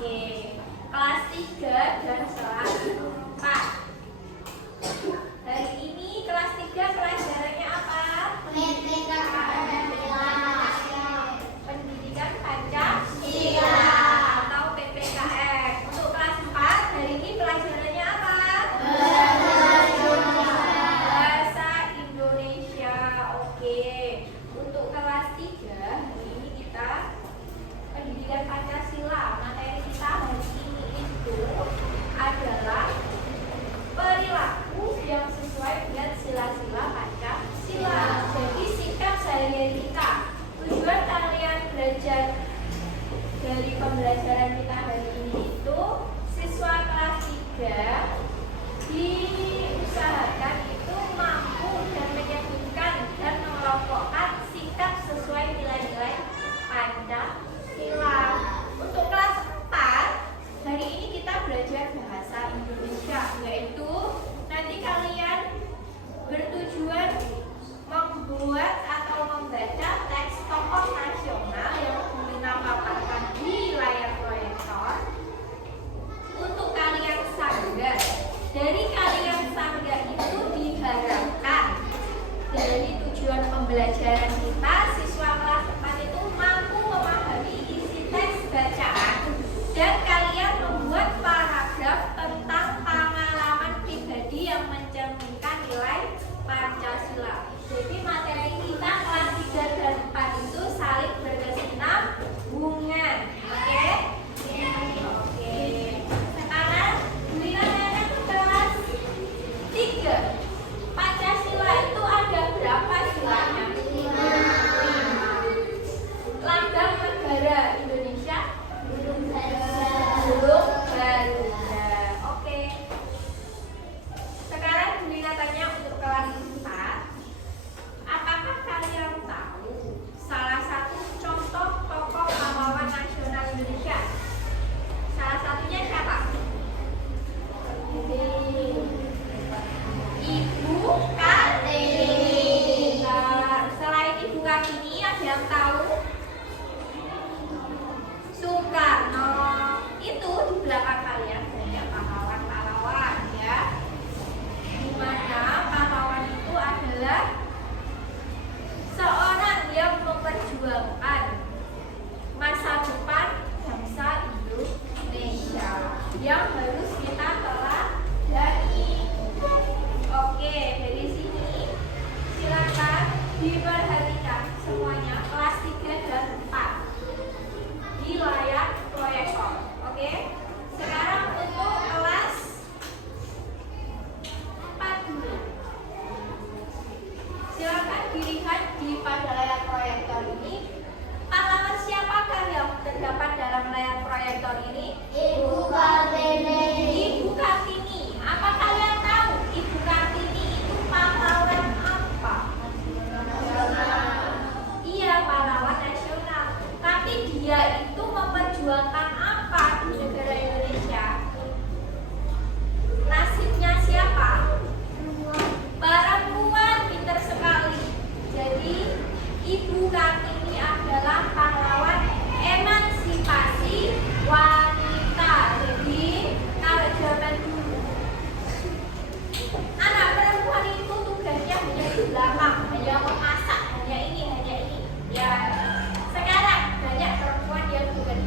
Oke, kelas 3 dan kelas 4. Hari ini kelas 3 pelajarannya apa? Pendidikan Pancasila atau PPKN. Untuk kelas 4 hari ini pelajarannya apa? Bahasa Indonesia. Oke. Untuk kelas 3 hari ini kita Pendidikan Pancasila. Materi kita hari ini itu adalah perilaku yang sesuai dengan sila-sila Pancasila. Jadi sikap sehari-hari kita. Tujuan kalian belajar dari pembelajaran kita hari ini itu siswa kelas 3 diusahakan itu mampu dan menyebutkan dan mengelompokkan sikap sesuai nilai-nilai Pancasila. Untuk kelas 4 hari ini kita belajar bahasa Indonesia, yaitu nanti kalian bertujuan membuat atau membaca teks tokoh nasional yang Gulina paparkan di layar proyektor. Untuk kalian sangga, dari kalian sangga itu diharapkan dari tujuan pembelajaran kita siswa kelas 4 itu mampu memahami isi teks bacaan dan kalian membuat paragraf tentang pengalaman pribadi yang mencerminkan nilai Pancasila. Jadi materi kita kelas 3 dan 4 itu saling berkesinambungan. Oke? Oke. Sekarang Gulina nanya ke kelas 3. Pancasila itu ada berapa silanya? 5. Lambang negara Indonesia? Belum Garuda. Oke. Sekarang Gulina tanya untuk kelas 4. Apakah kalian tahu salah satu contoh tokoh pahlawan nasional Indonesia? Salah satunya siapa? Ibu Kartini. Selain Ibu Kartini, ada yang tahu? Soekarno. Itu di belakang kalian banyak pahlawan-pahlawan ya. Di mana pahlawan itu adalah seorang yang memperjuangkan masa depan bangsa Indonesia yang harus kita teladani. Oke, dari sini silakan diperhatikan semuanya kelas 3 dan 4 di layar proyektor. Oke. Sekarang untuk kelas 4 dulu. Silakan dilihat pada layar proyektor ini. Pahlawan siapakah yang terdapat dalam layar proyektor ini? Ibu Kartini. Ibu Kartini. Apa kalian tahu Ibu Kartini itu pahlawan apa? Iya, pahlawan nasional. Tapi dia itu memperjuangkan apa di negara Indonesia? Nasibnya siapa? Perempuan. Pintar sekali. Jadi Ibu Kartini adalah pahlawan emansipasi wanita. Jadi kalau zaman dulu anak perempuan itu tugasnya hanya di belakang, hanya memasak, hanya ini ya. Sekarang banyak perempuan yang bukan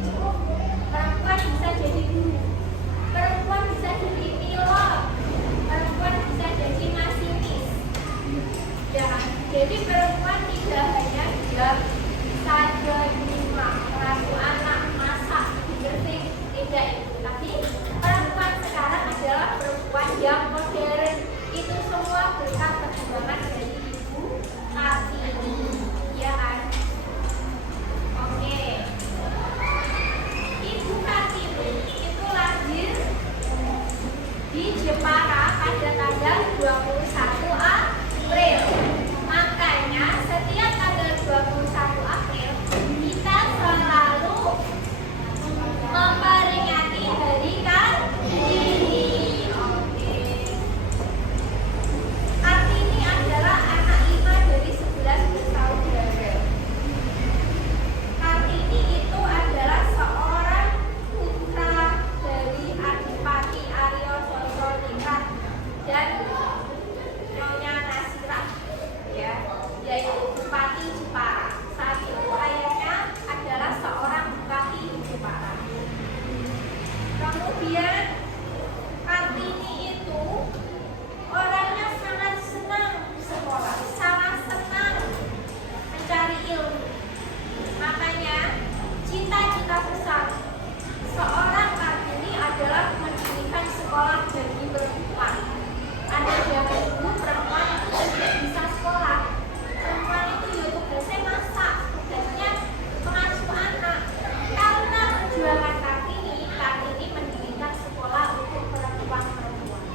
Kemudian Kartini itu orangnya sangat senang sekolah, sangat senang mencari ilmu. Makanya cita-cita besar seorang Kartini adalah mendirikan sekolah bagi perempuan. Karena zaman dulu perempuan itu tidak bisa sekolah. Perempuan itu ya tugasnya masak, tugasnya mengasuh anak. Karena perjuangan Kartini mendirikan sekolah untuk perempuan-perempuan.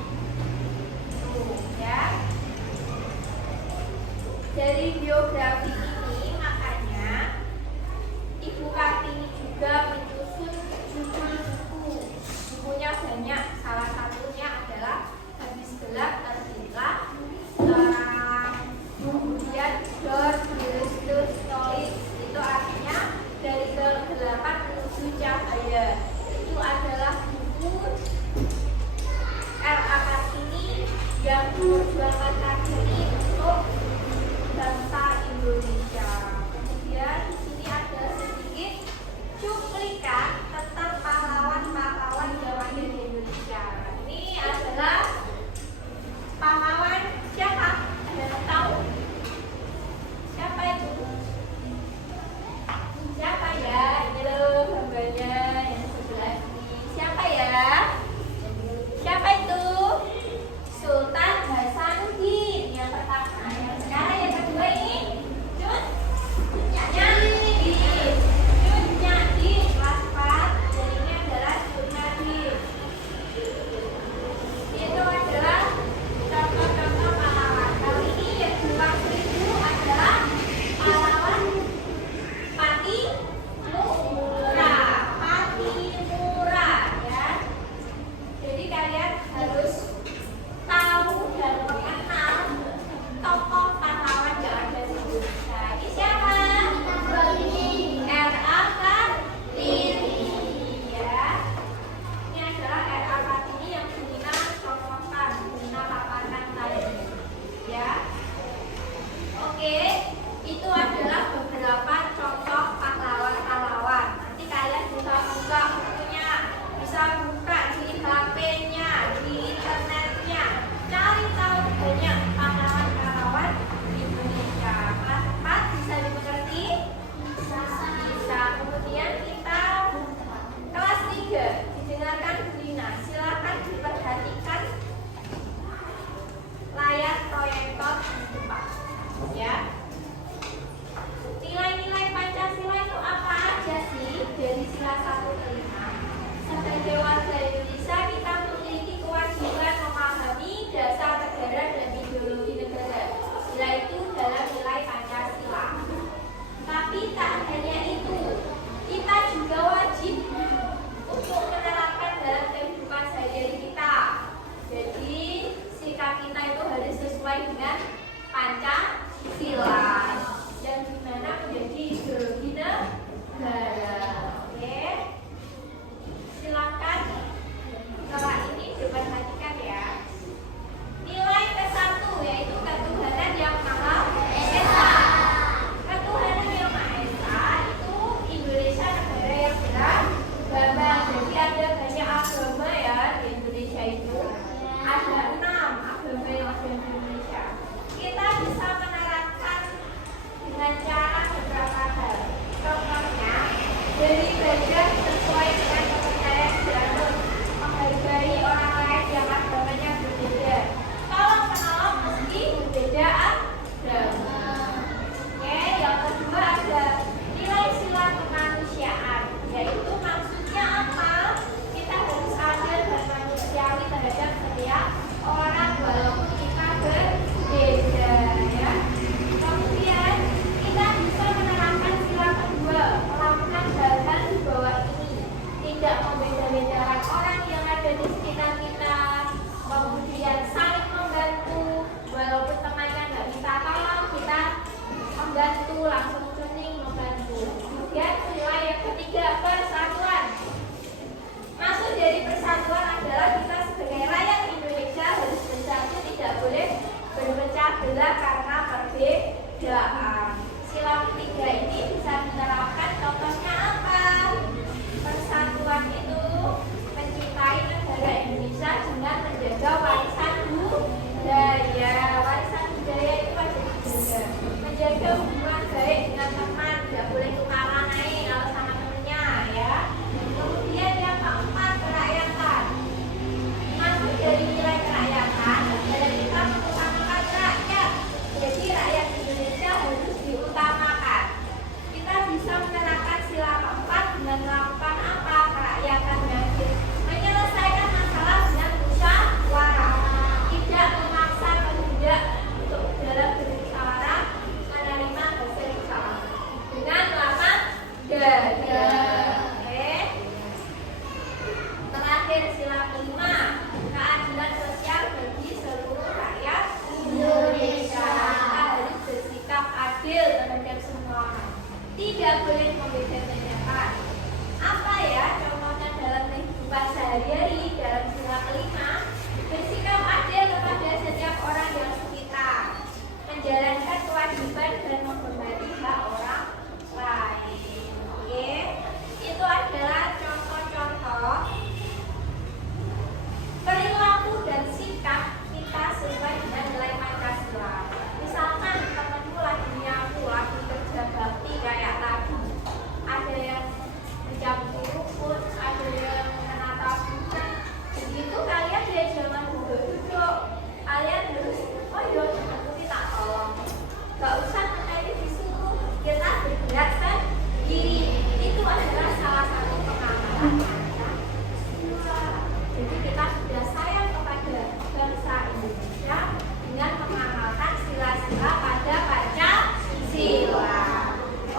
Pancasila. Jadi kita sudah sayang kepada bangsa Indonesia dengan mengamalkan sila-sila pada Pancasila.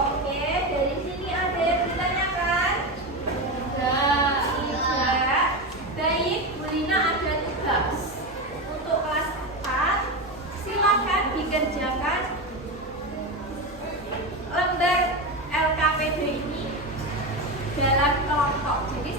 Oke, dari sini ada yang ditanyakan? Tidak. Baik, Bu Lina ada tugas untuk kelas 4. Silakan dikerjakan lembar LKPD ini dalam kelompok. Jadi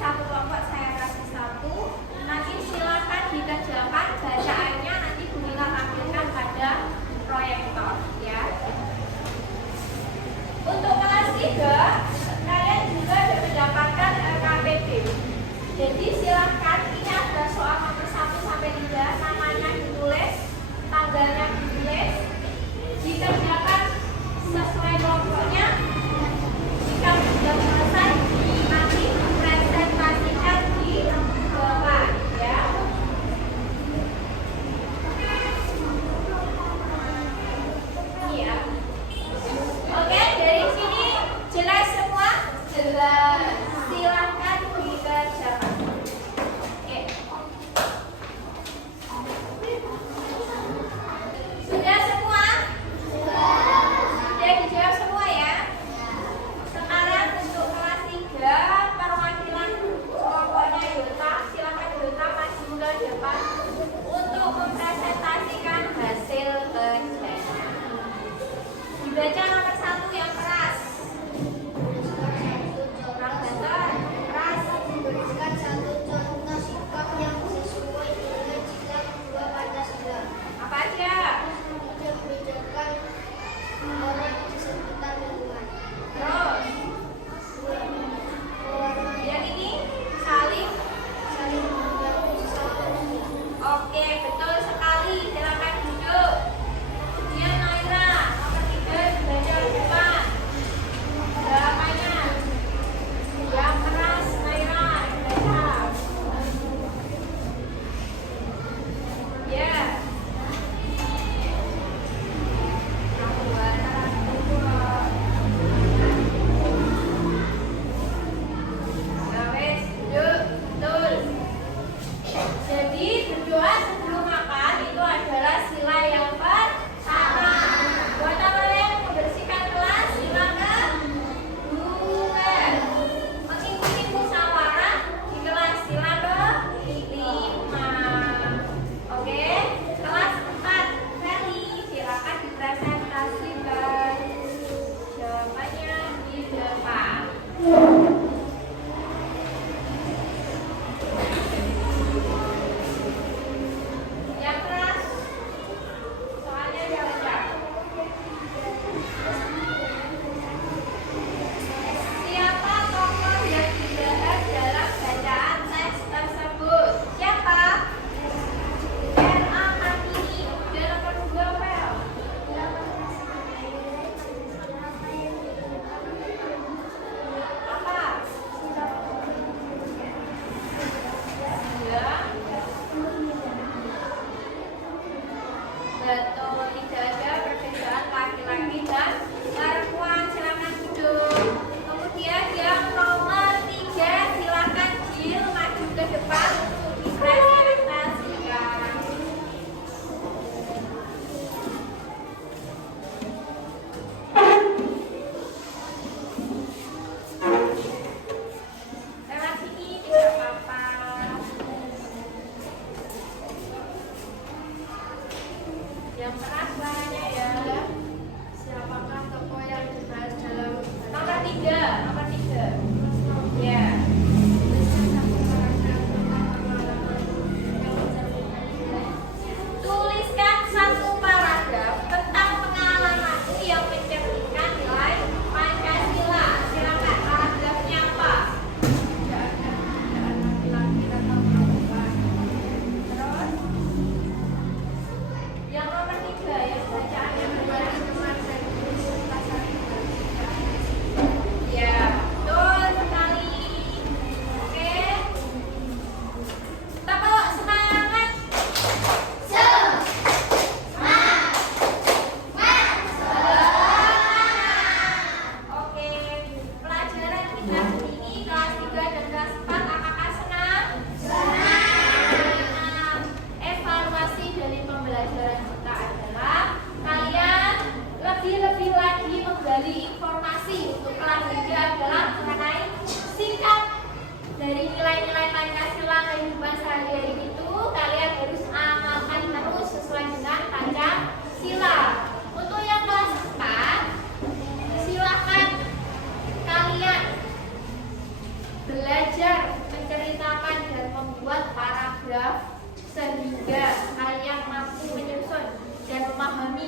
Belajar menceritakan dan membuat paragraf sehingga kalian mampu menyusun dan memahami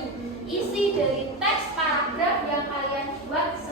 isi dari teks paragraf yang kalian buat